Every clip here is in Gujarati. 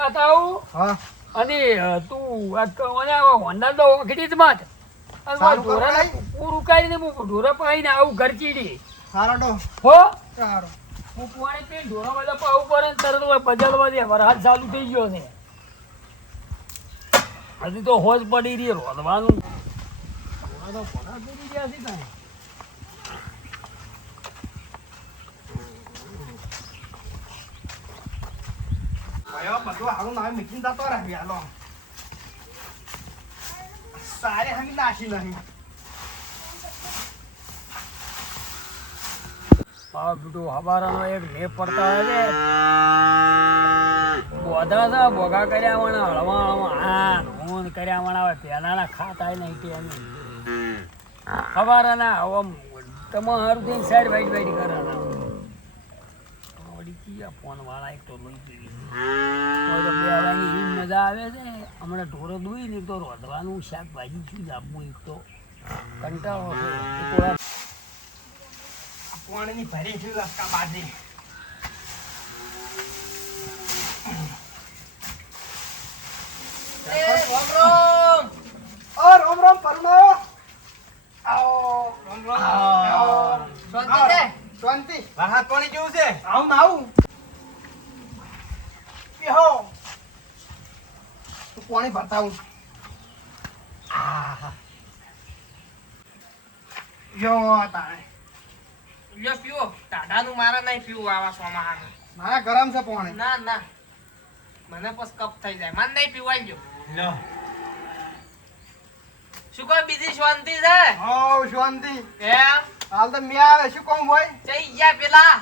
વાત આવું હા અને તું હોન્ડા તો ઓખડી જ મત સારું કરો ઢોરાને ભાઈ. પૂરું કરીને હું ઢોરા પાઈને આવું ઘર ચીડી સારો તો હો સારો હું પાણી પીને ઢોરા બધા પાવું પડે ને તરત બદલવા દે વરસાદ ચાલુ થઈ ગયો છે હજી તો હોજ પડી રહી રોધવાનું ઢોરા તો ભણા પડી ગયા છે કાંઈ ભાઈઓ બધું હારું નામ મીઠી જતો રહે હાલો સારે હમી નાખી નહીં આ બીજું હવારાનો એક ને પડતા હોય છે બોધા છે બોગા કર્યા વણા હળવા હળવા હા હું કર્યા વણા હોય પહેલાના ખાતા નહીં તે એમ હવારાના આમ તમારું થઈને સાઈડ વાઈટ વાઈટ કરાના વળી કીયા ફોન વાળા એક તો લઈ પીવી તો બેવાની એવી મજા આવે છે હમણાં ઢોરો દોઈ ને તો રોધવાનું શાકભાજી શું જ આપવું એક તો કંટાળો છે એક વાર પાણીની ભરી છે રસ્તા બાજી રોમ રોમ પરનો આવો રોમ રોમ શાંતિ છે શાંતિ વરસાદ પાણી કેવું છે આવું ને આવું હો તું પાણી ભરતાવું યો તાણે લ્યો પીવો ટાઢાનું મારે નહીં પીવું આવા સોમાહાનું મારા ગરમ છે પાણી ના ના મને પછી કપ થઈ જાય મને નહીં પીવાય ગયો લો શું કોઈ બીજી શાંતિ છે હો શાંતિ એમ હાલ તો મેં આવે શું કહું ભાઈ જઈ ગયા પેલા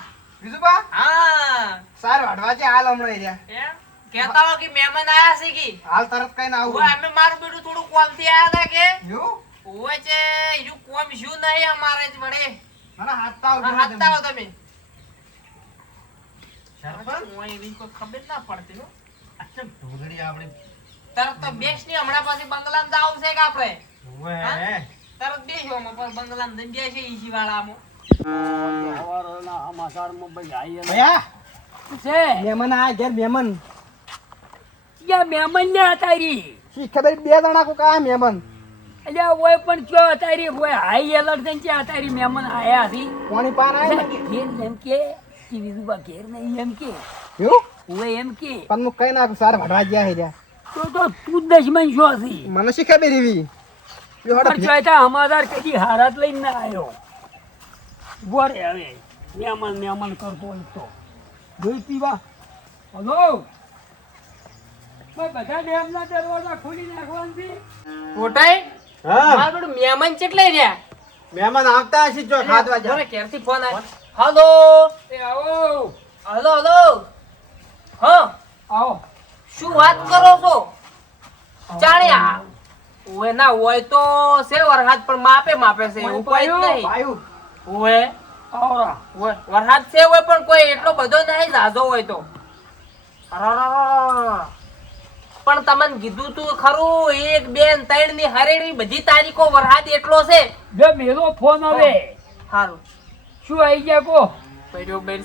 બીજું બા હા સાર વાઢવા છે હાલ હમણાં રહ્યા એમ કહેતા હો કે મહેમાન આયા છે કે હાલ તરત કઈ ના ઓય આવું અમે મારું બેટું થોડું કોમથી આયા હતા કે યું ઓય છે ઈનું કોમ શું નહીં અમારે જ વડે મને હાથ તાવ હાથતા હો તમે સરપંચ ઓય એવી કોઈ ખબર ના પડતી હો અચ્છા ઢોલડી આપણે તરત તો બેસ ની હમણાં પછી બંગલામાં જાવું છે કે આપણે ઓય તરત બેસ્યો અમે પણ બંગલામાં જઈને બેસી ઈસી વાળામાં હવારના સમાચારમાં ભાઈ આવીએ ને ભૈયા છે મહેમાન આ ઘેર મહેમાન યા મહેમાન ને તારી શી ખબર બે જણા કો કા મહેમાન એટલે ઓય પણ કયો તારી ઓય હાઈ એલર્ટ થઈને છે તારી મહેમાન આયા છે પાણી પાન આવે ને ઘેર એમ કે બીજું ઘેર નહીં એમ કે યું ઓય એમ કે પણ હું કઈ નાખું સાર વાઢવા ગયા હે રહ્યા તો તું દશમન છો છે મને શી ખબર એવી પણ ચોથા હમાદાર કદી હારાત લઈને ના આવ્યો બોરે હવે મહેમાન કરતો હોય તો જોઈ પીવા હલો બધા ડેમના દરવાજા ખોલી નાખવાથી કોટાઈ હા મારું મહેમાન કેટલે રહ્યા મહેમાન આવતા હશે જો ખાધવા જા મને ક્યારથી ફોન આવ્યો હલો એ આવો હલો હલો હા આવો શું વાત કરો છો ચાણ્યા ઓય ના હોય તો છે વરહાદ પણ માપે માપે છે એવું કોઈ જ નહીં ભાઈ ઓય આવરા ઓય વરહાદ છે હોય પણ કોઈ એટલો બધો નહીં ઝાઝો હોય તો અરરરરર. પણ તમને કીધું તું ખરું 1 2 3 ની હરેડી બધી તારીખો વરહાદ એટલો છે બે મેલો ફોન હવે સારું શું આવી ગયા કો બરોબર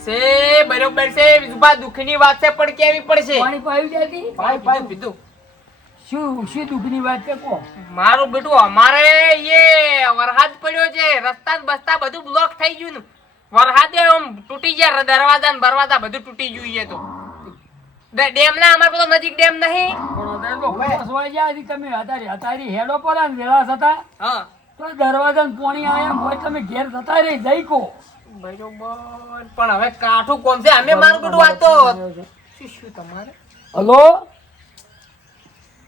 છે વિજુભા દુઃખની વાત છે પણ કેવી પડશે પાણી પાવી જતી પીધું, પીધું. શું દુઃખની વાત છે કો મારું બેટું અમારે એ વરસાદ પડ્યો છે રસ્તા ને બસ્તા બધું બ્લોક થઈ ગયું ને વરસાદે આમ તૂટી ગયા દરવાજા ને બરવાજા બધું તૂટી ગયું છે તો ડેમ ના અમારે તો નજીક ડેમ નહીં તમે હતારી હેડો પર વેળા થતા હા તો દરવાજા ને પોણી આયા હોય તમે ઘેર થતા રહી જઈ કો બરોબર પણ હવે કાઠું કોમ છે અમે મારું બેટું આ તો શું તમારે હલો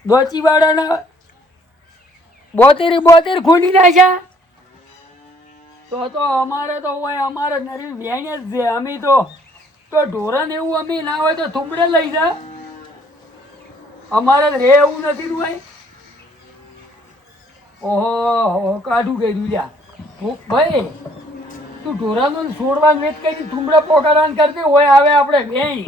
દોચી વાળાના 72 ખોલી નાખ્યા તો અમારે તો હોય અમારે નરી વેણ જ છે અમે તો ઢોરણ એવું અમે ના હોય તો થુંબડે લઈ જા અમારે રે એવું નથી ભાઈ ઓહો કાઢું કર્યું લ્યા ભાઈ તું ઢોરાનું છોડવાનું વેચ કરી થુંબડે પોકારવાનું કરતી હોય આવે આપણે વેણ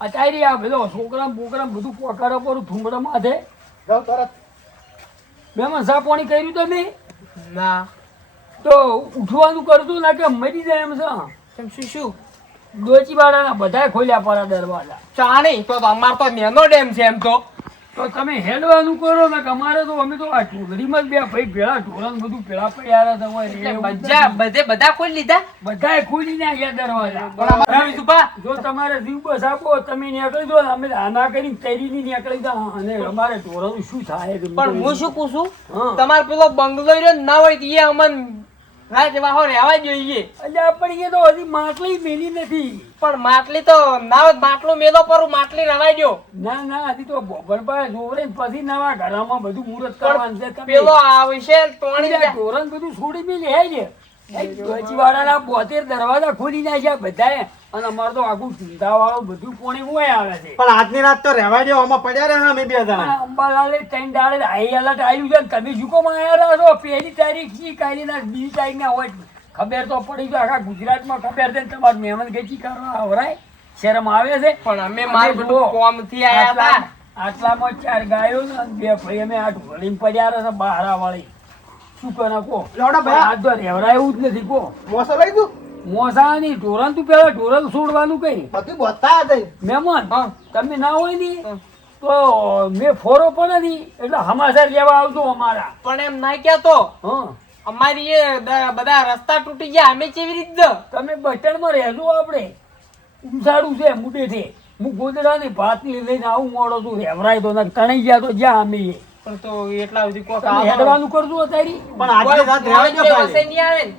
અત્યારે આ બધો છોકરા બોકરા બધું પોકારો પર થુંબડા માથે જાવ તરત બેમાં સા પાણી કર્યું તમે ના તો ઉઠવાનું કરતું ના કે મરી જાય એમ છે કેમ શું ડોચીવાડાના બધાય ખોલ્યા પરા દરવાજા. ચાણી તો અમાર તો નેનો ડેમ છે એમ તો. તો તમે હેડવાનું કરો ને કે અમારે તો અમે તો આ ટોગડીમાં જ બે ભાઈ ભેળા ઢોરણ બધું ભેળા પડ્યા હતા હોય એટલે બધા ખોલી લીધા. બધાય ખોલી નાખ્યા દરવાજા. પણ વિશુભા, જો તમારે જીવ બસ આપો તમે નીકળી દો ને અમે આના કરીને તૈરીની નીકળી દો અને અમારે ઢોરણ શું થાય પણ હું શું પૂછું, હા. તમાર પેલો બંગલો રહ્યો ને ના હોય તો એ અમન રાજવાહો રહેવા જોઈએ. અલ્યા પણ એ તો હજી માટલી મેલી નથી. પણ માટલી તો ના હોય, માટલું મેલો પર માટલી રવાઈ દો. ના ના હજી તો ભગવાન જોવરે ને પછી નવા ઘરમાં બધું મુહૂર્ત કરવાનું છે. તમે પેલો આવશે તોણી આ ઢોરણ બધું છોડી મેલી હે છે. ડોચીવાડાના 72 દરવાજા ખોલી નાખ્યા બધાએ અને અમારે તો આખું ચિંતાવાળું બધું પોણી હોય આવે છે. પણ આજની રાત તો રહેવા દો, આમાં પડ્યા રહ્યા અમે બે જણા. આ અંબાલાલે 3 દાડે હાઈ એલર્ટ આવ્યું છે ને તમે શું કામ આયા છો? પહેલી તારીખ થી કાલે ના બીજી તારીખ ના હોય ખબર તો પડી તો આખા ગુજરાતમાં ખબર છે ને તમારે મહેમાન ગેચી કરવા આવરાય શરમ આવે છે. પણ અમે માર બધું કોમથી આયા હતા. આટલામાં 4 ગાયો ને અને 2 ભાઈ અમે આ ઢોળીને પડ્યા રહ્યા છે બહારા વાળી. શું કરે કો? લવડા ભાઈ. આ તો રહેવરાય એવું જ નથી કો. મોસો લઈ દઉં મોસાની ઢોરણ તું પેલા ઢોરણ છોડવાનું કઈ બધું બોતા હતા. મહેમાન તમે ના હોય ને તો મેં ફોરો પણ નથી એટલે હમાસર લેવા આવજો અમારા. પણ એમ ના કહેતો, હા અમારી એ બધા રસ્તા તૂટી ગયા, અમે કેવી રીતે? તમે બસ્ટરમાં રહેજો. આપણે ઊંચાડું છે મુડેથી હું ગોદડાની ભાતની લઈને આવું મોડો છું રેવરાય તો તણાઈ ગયા તો જ્યાં અમે પણ તો એટલા સુધી કોક તમે હેડવાનું કરજો અત્યારે. પણ આજની રાત રહેવા દો વસે ખાલી. નહીં આવે ને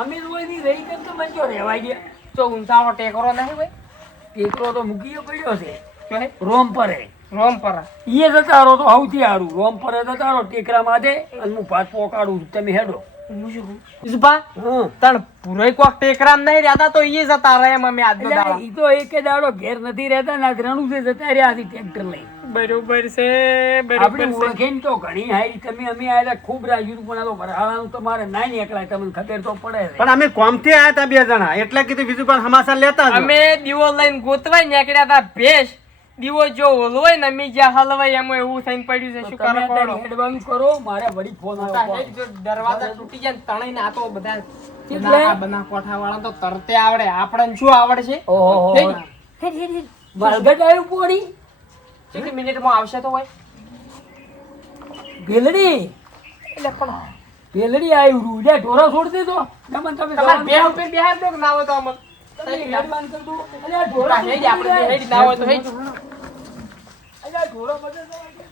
અમે તો એની રહી કેમ તો મને જો રેવાય ગયા. તો ઊંચાળો ટેકરો નહીં હોય ટેકરો તો મૂકીએ પડ્યો છે ક્યાં? રોમ પરે રોમ પર એ જતા રહો તો સૌથી સારું. રોમ પરે જતા રહો ટેકરા માટે અને હું ભાત પોકાડું છું. તમે હેડો. વિશુભા, હા તણ પૂરો કોક ટેકરામ નહીં રહેતા તો એ જતા રહે એમ અમે આજનો એટલે દાડો. ઈ તો એકે દાડો ઘેર નથી રહેતા ને રણું છે જતા રહ્યા હતી ટ્રેક્ટર લઈ. બરોબર છે, આપણે ઓળખીને તો ઘણી હારી તમે અમે આયા ખૂબ રાખ્યું પણ આ તો ભરાવાનું તમારે ના નીકળાય તમને ખબર તો પડે છે. પણ અમે કોમથી આયા હતા બે જણા એટલે કીધું બીજું પણ હમાસા લેતા જ. અમે દીવો લઈને ગોતવાય નીકળ્યા હતા. ભેંસ દીવો જો ઓલવાય ને અમે જ્યાં હલવાય એમાં એવું થઈને પડ્યું છે. શું તમે કરો અત્યારે પડો? હેડવાનું કરો. મારે વળી ફોન આવ્યો. જો દરવાજા તૂટી જાય ને તણાઈને આ તો બધા એટલે? આ બના કોઠાવાળા તો તરતે આવડે. આપણને શું આવડશે? ઓહો હેડ, માલગઢ આવ્યું પોણી કેટલી મિનિટમાં આવશે તો હોય? ભેલડી એટલે પણ ભેલડી આવ્યું રૂજા ઢોરા છોડી દીધો. તમે તમારે જવાનું બે ઉપર બેહાર દો કે ના હોય તો અમલ. તમે હેડવાનું કરી દો. અલ્યા ઢોરા હેડ આપણે હેડ ના હોય તો હેડ. અલ્યા ઢોરા બધે જવા દે.